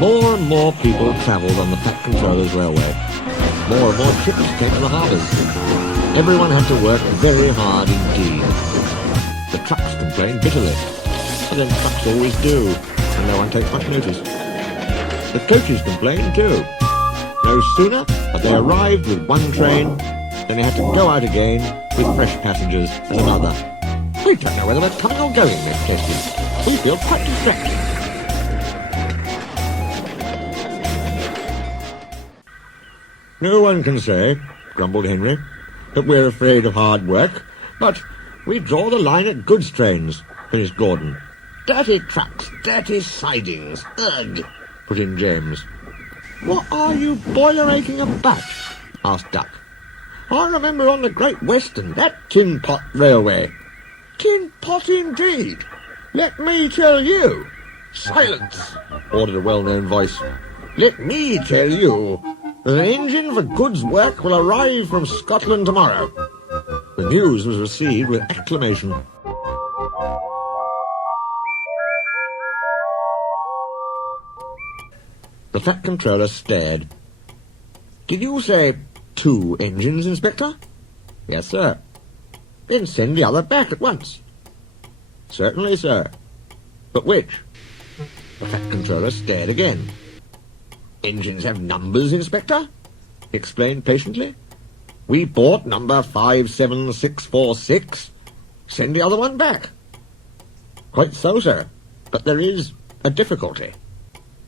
More and more people travelled on the Fat Controller's railway. More and more ships came to the harbours. Everyone had to work very hard indeed. The trucks complained bitterly, as then trucks always do, and no one takes much notice. The coaches complained too. No sooner had they arrived with one train than they had to go out again with fresh passengers as another. We don't know whether we're coming or going, they protested. We feel quite distracted. No one can say, grumbled Henry, that we're afraid of hard work, but we draw the line at goods trains, finished Gordon. Dirty trucks, dirty sidings, ugh, put in James. What are you boiler-aching about? Asked Duck. I remember on the Great Western, that tin pot railway. Tin pot indeed. Let me tell you. Silence, ordered a well-known voice. Let me tell you. An engine for goods work will arrive from Scotland tomorrow. The news was received with acclamation. The Fat Controller stared. Did you say 2 engines, Inspector? Yes, sir. Then send the other back at once. Certainly, sir. But which? The Fat Controller stared again. Engines have numbers, Inspector, he explained patiently. We bought number 57646. Send the other one back. Quite so, sir. But there is a difficulty.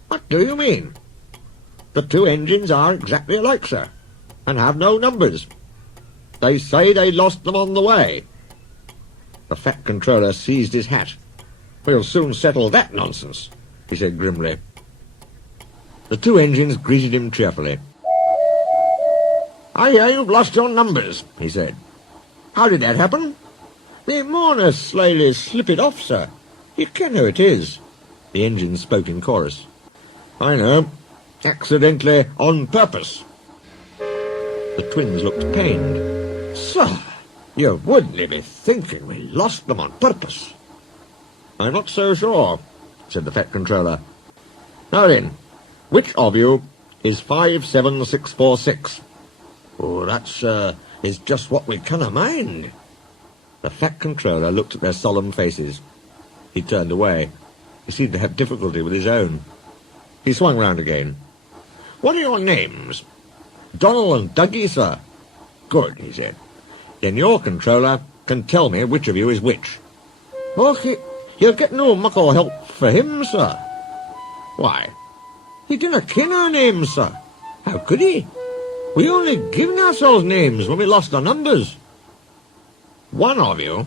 What do you mean? The 2 engines are exactly alike, sir, and have no numbers. They say they lost them on the way. The Fat Controller seized his hat. We'll soon settle that nonsense, he said grimly. The 2 engines greeted him cheerfully. I hear you've lost your numbers, he said. How did that happen? The mourner slyly slip it off, sir. You ken who it is. The engines spoke in chorus. I know. Accidentally, on purpose. The twins looked pained. Sir, you wouldn't be thinking we lost them on purpose. I'm not so sure, said the Fat Controller. Now then, which of you is 57646? Oh, that's, is just what we canna mind. The Fat Controller looked at their solemn faces. He turned away. He seemed to have difficulty with his own. He swung round again. What are your names? Donald and Dougie, sir. Good, he said. Then your controller can tell me which of you is which. Oh, he'll get no muckle help for him, sir. Why? He didn't ken our names, sir. How could he? We only given ourselves names when we lost our numbers. One of you,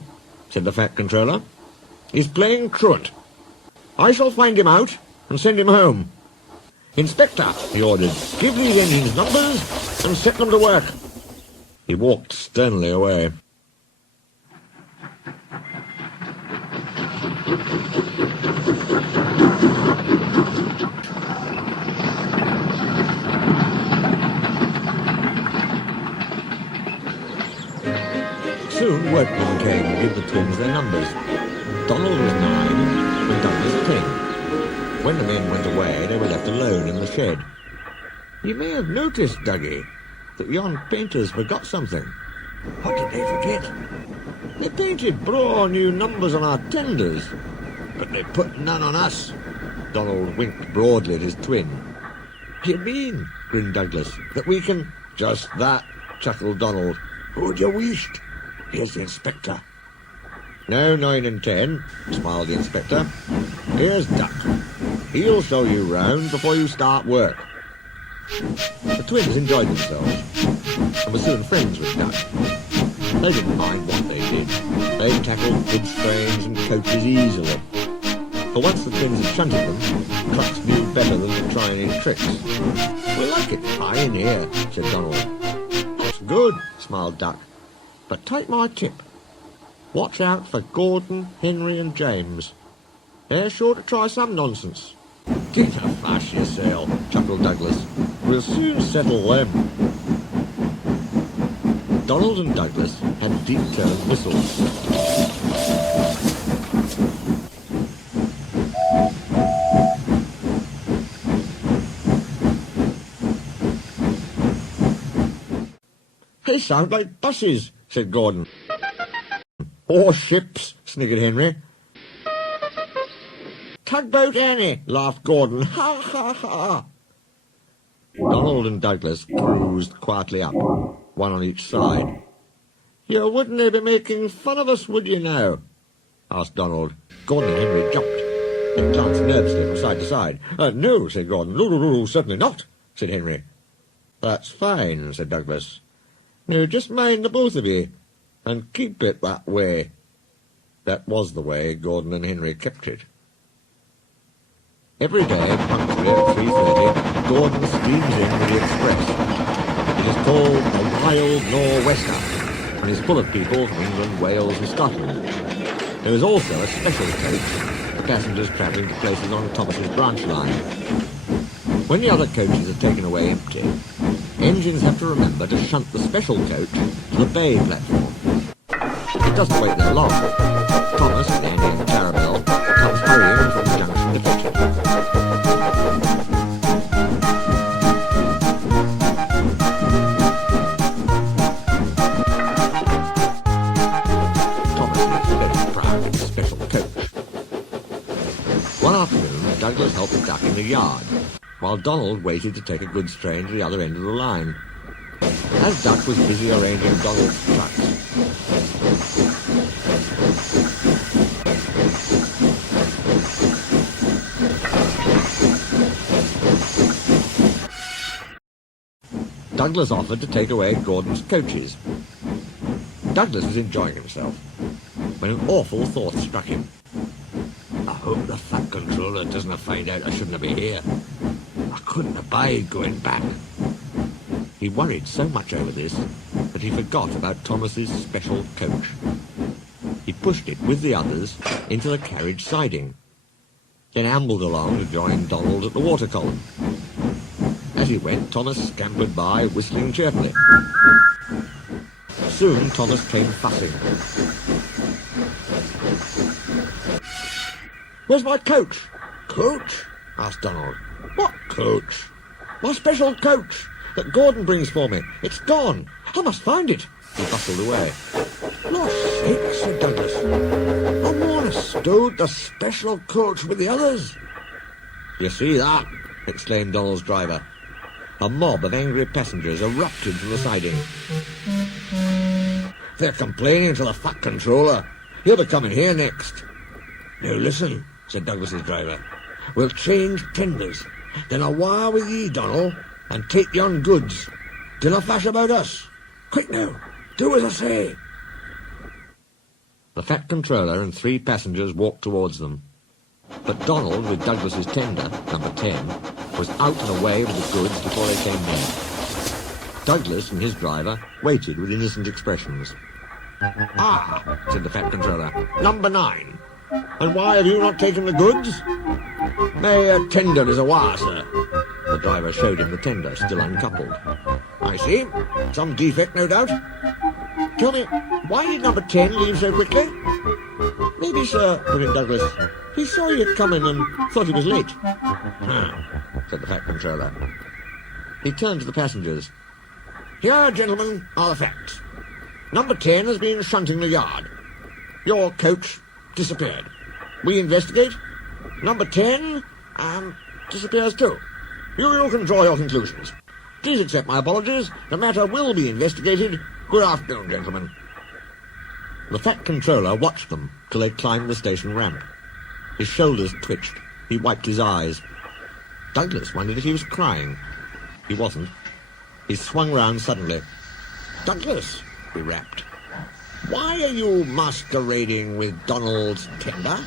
said the Fat Controller, is playing truant. I shall find him out and send him home. Inspector, he ordered, give these engines numbers and set them to work. He walked sternly away. Soon workmen came and gave the twins their numbers. Donald was 9 and Doug was 10. When the men went away, they were left alone in the shed. You may have noticed, Dougie, that yon painters forgot something. What did they forget? They painted braw new numbers on our tenders, but they put none on us. Donald winked broadly at his twin. You mean, grinned Douglas, that we can... Just that, chuckled Donald. Who'd you wished? Here's the Inspector. No 9 and 10, smiled the Inspector. Here's Duck. He'll show you round before you start work. The twins enjoyed themselves and were soon friends with Duck. They didn't mind what they did. They tackled goods trains and coaches easily. For once the twins had shunted them, trucks knew better than to try any tricks. We like it fine here, said Donald. That's good, smiled Duck. But take my tip. Watch out for Gordon, Henry and James. They're sure to try some nonsense. Get a fuss yourself, chuckled Douglas. We'll soon settle them. Donald and Douglas had deep-toned whistles. They sound like buses, said Gordon. Or ships, sniggered Henry. Tugboat Annie, laughed Gordon. Ha, ha, ha. Donald and Douglas cruised quietly up, one on each side. You wouldn't be making fun of us, would you now? Asked Donald. Gordon and Henry jumped. They glanced nervously from side to side. No, said Gordon. No, certainly not, said Henry. That's fine, said Douglas. Now just mind the both of you, and keep it that way. That was the way Gordon and Henry kept it. Every day, punctually at 3:30, Gordon streams in with the express. It is called the Wild Nor'Wester, and is full of people from England, Wales and Scotland. There is also a special coach for passengers travelling to places on Thomas's branch line. When the other coaches are taken away empty, engines have to remember to shunt the special coach to the bay platform. It doesn't wait there long. Thomas, Andy and Clarabelle comes hurrying from the junction to fetch it. One afternoon, Douglas helped Duck in the yard, while Donald waited to take a goods train to the other end of the line. As Duck was busy arranging Donald's trucks, Douglas offered to take away Gordon's coaches. Douglas was enjoying himself when an awful thought struck him. I hope the fat controller doesn't find out I shouldn't be here. I couldn't abide going back. He worried so much over this that he forgot about Thomas's special coach. He pushed it with the others into the carriage siding, then ambled along to join Donald at the water column. As he went, Thomas scampered by, whistling cheerfully. Soon Thomas came fussing. Where's my coach? Coach? Asked Donald. What coach? My special coach that Gordon brings for me. It's gone. I must find it. He bustled away. Lost sake, said Douglas. I want to stowed the special coach with the others. You see that? Exclaimed Donald's driver. A mob of angry passengers erupted from the siding. They're complaining to the fat controller. He'll be coming here next. Now listen, said Douglas's driver. We'll change tenders. Then I'll wire with ye, Donald, and take yon goods. Dinna fash about us. Quick now, do as I say. The fat controller and 3 passengers walked towards them. But Donald, with Douglas's tender, number 10, was out and away with the goods before they came near. Douglas and his driver waited with innocent expressions. Ah, said the fat controller, number 9. And why have you not taken the goods? My tender is a wire, sir. The driver showed him the tender, still uncoupled. I see. Some defect, no doubt. Tell me, why did number 10 leave so quickly? Maybe, sir, put in Douglas, he saw you coming and thought he was late. Said the fat controller. He turned to the passengers. Here, gentlemen, are the facts. Number 10 has been shunting the yard. Your coach disappeared. We investigate. Number 10, disappears too. You can draw your conclusions. Please accept my apologies. The matter will be investigated. Good afternoon, gentlemen. The fat controller watched them till they climbed the station ramp. His shoulders twitched. He wiped his eyes. Douglas wondered if he was crying. He wasn't. He swung round suddenly. Douglas, he rapped. Why are you masquerading with Donald's tender?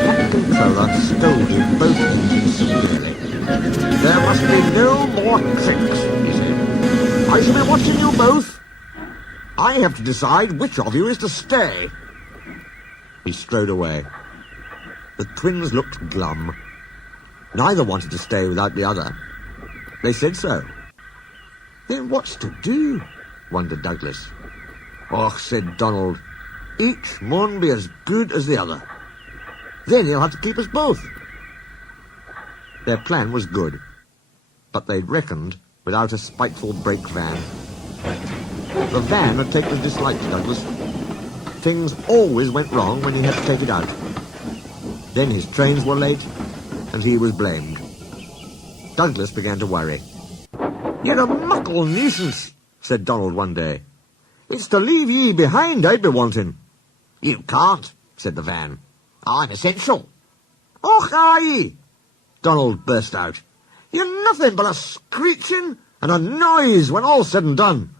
The controller scolded both engines severely. There must be no more tricks, he said. I shall be watching you both. I have to decide which of you is to stay. He strode away. The twins looked glum. Neither wanted to stay without the other. They said so. Then what's to do? Wondered Douglas. Och, said Donald, each mun be as good as the other. Then he'll have to keep us both. Their plan was good, but they'd reckoned without a spiteful brake van. The van had taken a dislike to Douglas. Things always went wrong when he had to take it out. Then his trains were late, and he was blamed. Douglas began to worry. "You're a muckle nuisance," said Donald one day. "It's to leave ye behind I'd be wanting." "You can't," said the van. "I'm essential." "Och, aye!" Donald burst out. "You're nothing but a screeching and a noise when all's said and done.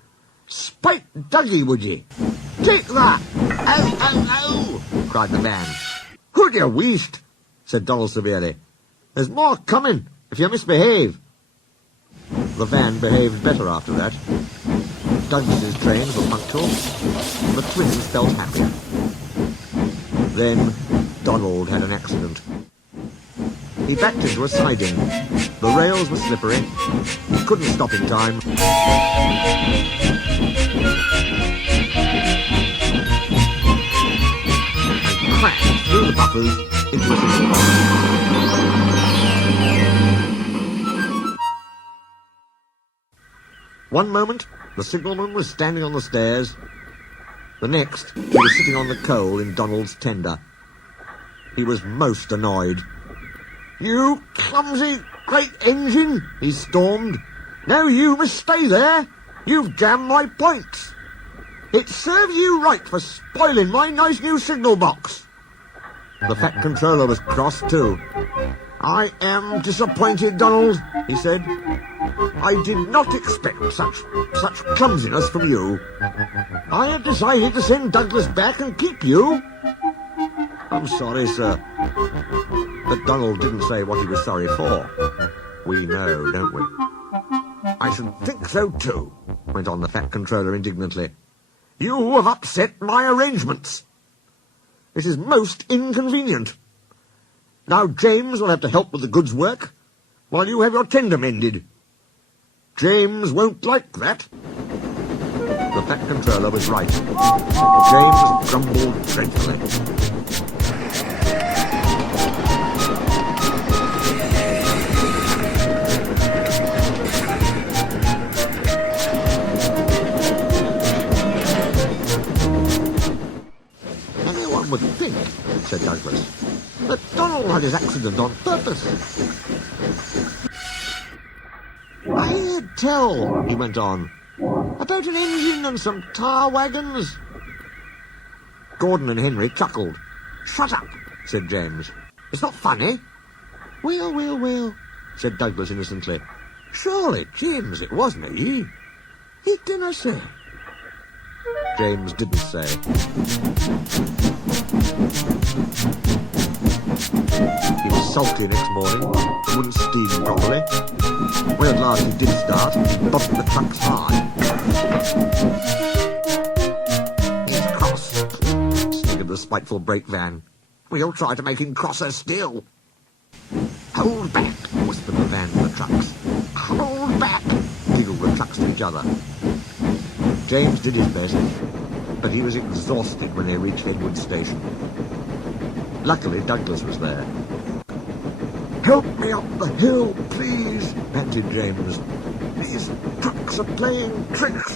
Spite Dougie, would ye?" "Take that!" "Ow, ow, ow!" cried the van. "Who'd you weast?" said Donald severely. "There's more coming if you misbehave." The van behaved better after that. Douglas's trains were punctual. The twins felt happier. Then Donald had an accident. He backed into a siding. The rails were slippery. He couldn't stop in time. And crashed through the buffers into a signal box. One moment, the signalman was standing on the stairs. The next, he was sitting on the coal in Donald's tender. He was most annoyed. "You clumsy great engine," he stormed. "Now you must stay there. You've jammed my points. It serves you right for spoiling my nice new signal box." The fat controller was cross too. "I am disappointed, Donald," he said. "I did not expect such clumsiness from you. I have decided to send Douglas back and keep you." "I'm sorry, sir." But Donald didn't say what he was sorry for. We know, don't we? "I should think so too," went on the fat controller indignantly. "You have upset my arrangements. This is most inconvenient. Now James will have to help with the goods work, while you have your tender mended. James won't like that." The fat controller was right. James grumbled dreadfully. "Anyone would think," said Douglas, "that Donald had his accident on purpose." "I heard tell," he went on, "about an engine and some tar wagons." Gordon and Henry chuckled. "Shut up," said James. "It's not funny." Well, said Douglas innocently. "Surely, James, it wasn't he? He didn't say." James didn't say. He was sulky next morning, and wouldn't steam properly. When at last he did start, he bumped the trucks hard. "He's cross," snickered the spiteful brake van. "We'll try to make him crosser still." "Hold back," whispered the van to the trucks. "Hold back," giggled the trucks to each other. James did his best, but he was exhausted when they reached Edward Station. Luckily, Douglas was there. "Help me up the hill, please," panted James. "These trucks are playing tricks."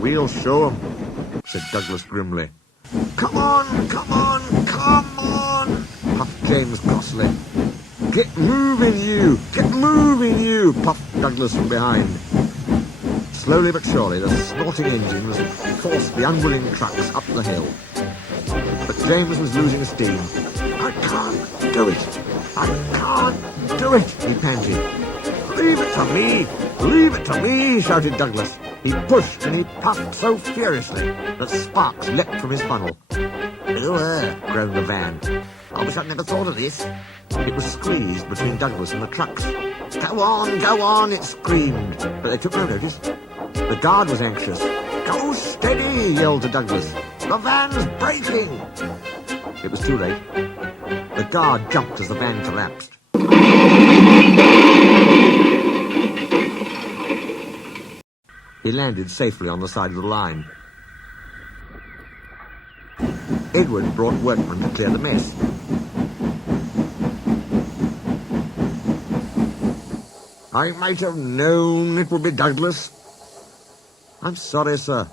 "We'll show 'em," said Douglas grimly. Come on, puffed James crossly. Get moving, you, puffed Douglas from behind. Slowly but surely, the snorting engines forced the unwilling trucks up the hill. But James was losing steam. I can't do it, he panted. Leave it to me, shouted Douglas. He pushed and he puffed so furiously that sparks leapt from his funnel. Groaned the van. I wish I'd never thought of this. It was squeezed between Douglas and the trucks. Go on, it screamed, but they took no notice. The guard was anxious. Go steady, he yelled to Douglas. The van's breaking. It was too late. The guard jumped as the van collapsed. He landed safely on the side of the line. Edward brought workmen to clear the mess. I might have known it would be Douglas. I'm sorry, sir.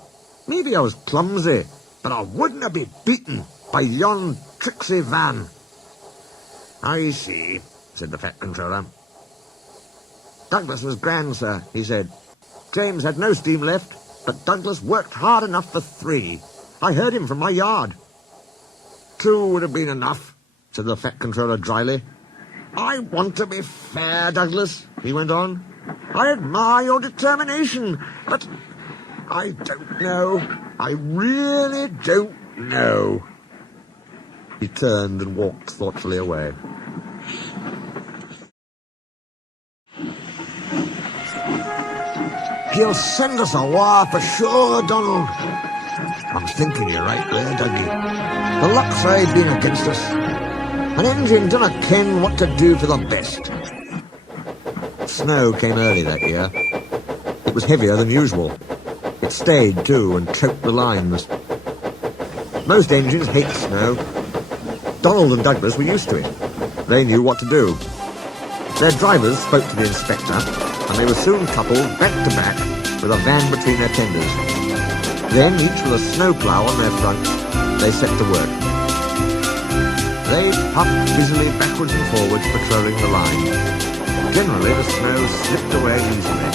Maybe I was clumsy, but I wouldn't have been beaten by yon tricksy van. I see, said the Fat Controller. Douglas was grand, sir, he said. James had no steam left, but Douglas worked hard enough for 3. I heard him from my yard. 2 would have been enough, said the Fat Controller dryly. I want to be fair, Douglas, he went on. I admire your determination, but I don't know. I really don't know. He turned and walked thoughtfully away. He'll send us a war for sure, Donald. I'm thinking you're right there, Dougie. The luck's aye been against us. An engine dunna ken what to do for the best. Snow came early that year. It was heavier than usual. It stayed, too, and choked the lines. Most engines hate snow. Donald and Douglas were used to it. They knew what to do. Their drivers spoke to the inspector, and they were soon coupled back to back with a van between their tenders. Then, each with a snowplough on their front, they set to work. They puffed busily backwards and forwards, patrolling the line. Generally, the snow slipped away easily,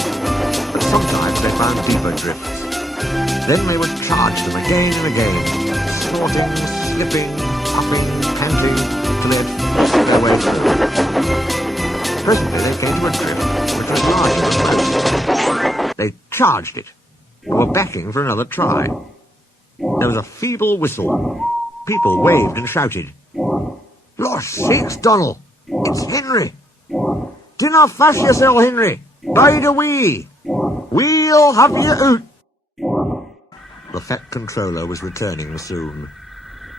but sometimes they found deeper drifts. Then they would charge them again and again, snorting, slipping, puffing, panting, till they had forced their way through. Presently they came to a drift which was lying on the road. They charged it, and were backing for another try. There was a feeble whistle. People waved and shouted. Lord sakes, Donald, it's Henry. Dinna fash yourself, Henry. Bide a wee. We'll have you out. The Fat Controller was returning soon.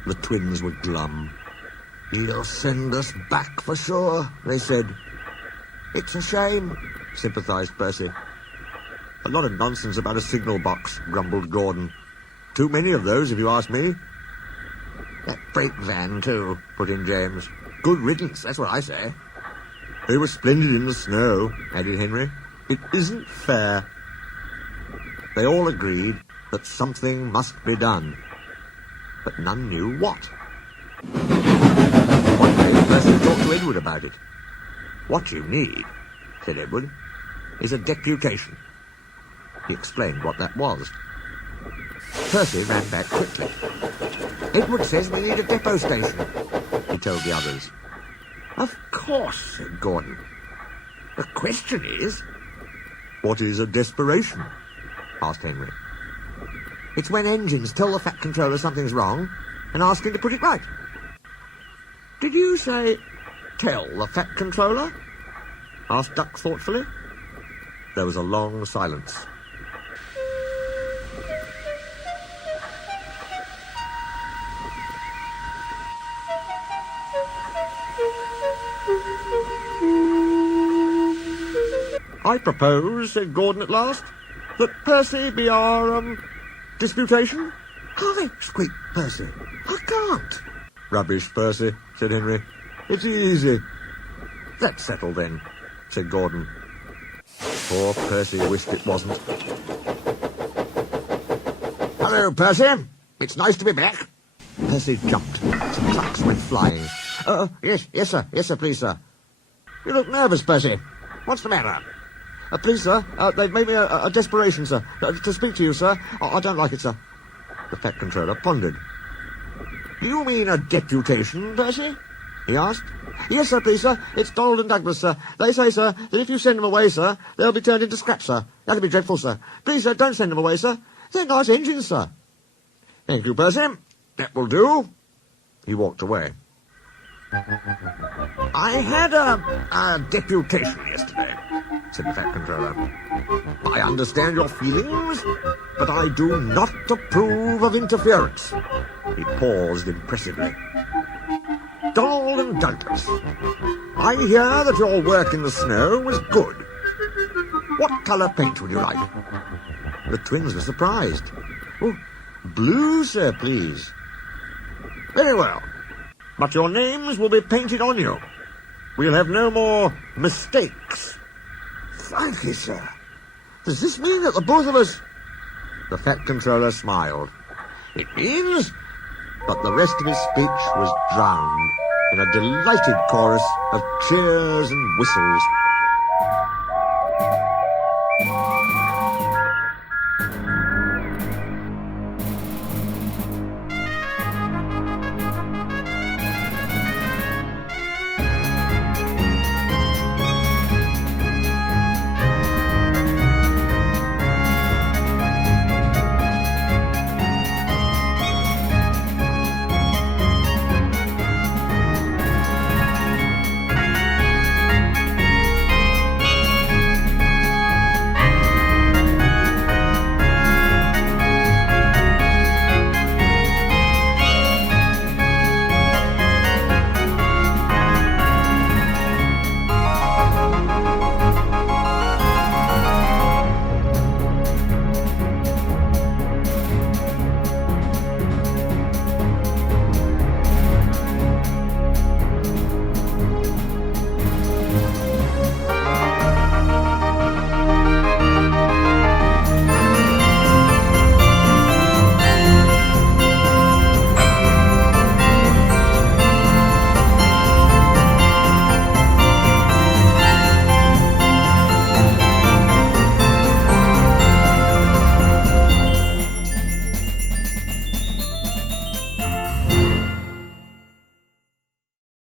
The twins were glum. He'll send us back for sure, they said. It's a shame, sympathised Percy. A lot of nonsense about a signal box, grumbled Gordon. Too many of those, if you ask me. That freight van, too, put in James. Good riddance, that's what I say. They were splendid in the snow, added Henry. It isn't fair. They all agreed that something must be done, but none knew what. One day, Percy talked to Edward about it. What you need, said Edward, is a deputation. He explained what that was. Percy ran back quickly. Edward says we need a depot station, he told the others. Of course, said Gordon. The question is... What is a desperation? Asked Henry. It's when engines tell the Fat Controller something's wrong and ask him to put it right. Did you say, tell the Fat Controller? Asked Duck thoughtfully. There was a long silence. I propose, said Gordon at last, that Percy be our, disputation. Hi, squeaked Percy. I can't. Rubbish, Percy, said Henry. It's easy. That's settled then, said Gordon. Poor Percy wished it wasn't. Hello, Percy. It's nice to be back. Percy jumped. Some trucks went flying. Yes, sir, please, sir. You look nervous, Percy. What's the matter? Please, sir, they've made me a desperation, sir. To speak to you, sir. I don't like it, sir. The Fat Controller pondered. You mean a deputation, Percy? He asked. Yes, sir, please, sir. It's Donald and Douglas, sir. They say, sir, that if you send them away, sir, they'll be turned into scrap, sir. That'll be dreadful, sir. Please, sir, don't send them away, sir. They're nice engines, sir. Thank you, Percy. That will do. He walked away. I had a deputation yesterday, said the Fat Controller. I understand your feelings, but I do not approve of interference. He paused impressively. Donald and Douglas, I hear that your work in the snow was good. What colour paint would you like? The twins were surprised. Oh, blue, sir, please. Very well. But your names will be painted on you. We'll have no more mistakes. Thank you, sir. Does this mean that the both of us... The Fat Controller smiled. It means... But the rest of his speech was drowned in a delighted chorus of cheers and whistles